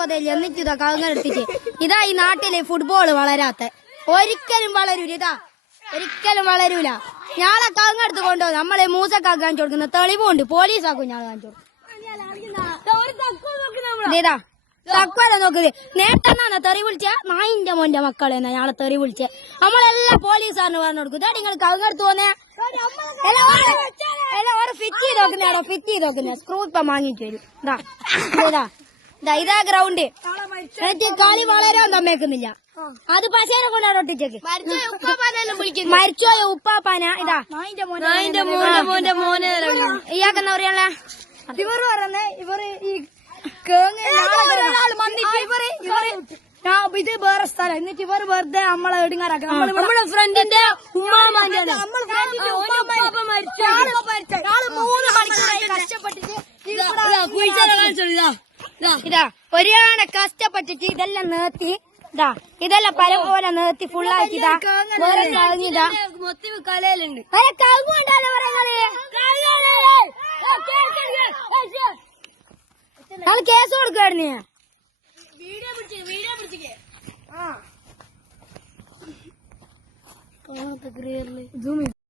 പൊതയില്ല എന്നിട്ട് ഇതാ കവുങ്ങെടുത്തിട്ട് ഇതാ ഈ നാട്ടില് ഫുട്ബോള് വളരാത്ത ഒരിക്കലും വളരൂല ഇതാ ഒരിക്കലും വളരൂല ഞാളെ കവുങ്ങെടുത്ത് കൊണ്ടുപോകും നമ്മളെ മൂസക്കാക്ക് കാണിച്ചു കൊടുക്കുന്ന തെളിവുണ്ട് പോലീസാക്കും ഞാൻ കാണിച്ചു കൊടുക്കും ഇതാ തക്കുവല്ല നോക്കുന്നത് നേട്ടെന്നാ തെറി വിളിച്ച നായിന്റെ മോന്റെ മക്കളെ എന്നാ ഞാളെ തെറി വിളിച്ച നമ്മളെല്ലാം പോലീസാറിന് പറഞ്ഞു കൊടുക്കും ഇതാ നിങ്ങൾ കവുങ്ങെടുത്ത് പോന്നേ ഓരോ ഫിറ്റ് ചെയ്ത് നോക്കുന്നയാടോ ഫിറ്റ് ചെയ്ത് നോക്കുന്ന സ്ക്രൂ ഇപ്പൊ വാങ്ങിട്ട് വരും ഇതാ ഗ്രൗണ്ട് എന്നിട്ട് കളി വളരാൻ തമ്മേക്കുന്നില്ല അത് പശേനെ കൊണ്ടാണ് ഒട്ടിച്ചേക്ക് മരിച്ചോയ ഉപ്പാപ്പാന ഇതാ ഇയാക്കെന്നാ പറയാനുള്ള ഇവർ പറയുന്നേ ഇവര് ഈ ഇത് വേറെ സ്ഥലം എന്നിട്ട് ഇവർ വെറുതെ നമ്മളെ ഇടുങ്ങാറാക്കാം നമ്മുടെ ഫ്രണ്ടിന്റെ കഷ്ടപ്പെട്ടിട്ട് ഇതാ ഒരാളെ കഷ്ടപ്പെട്ടിട്ട് ഇതെല്ലാം നേർത്തി ഇതാ ഇതെല്ലാം പല പോലെ നേർത്തി ഫുള്ളാക്കി ഇതാ വേറെ കളഞ്ഞിതാ മൊത്തം കലയിലുണ്ട് കവുണ്ടല്ലോ പറയുന്നത് കേസ് കൊടുക്കുവായിരുന്നു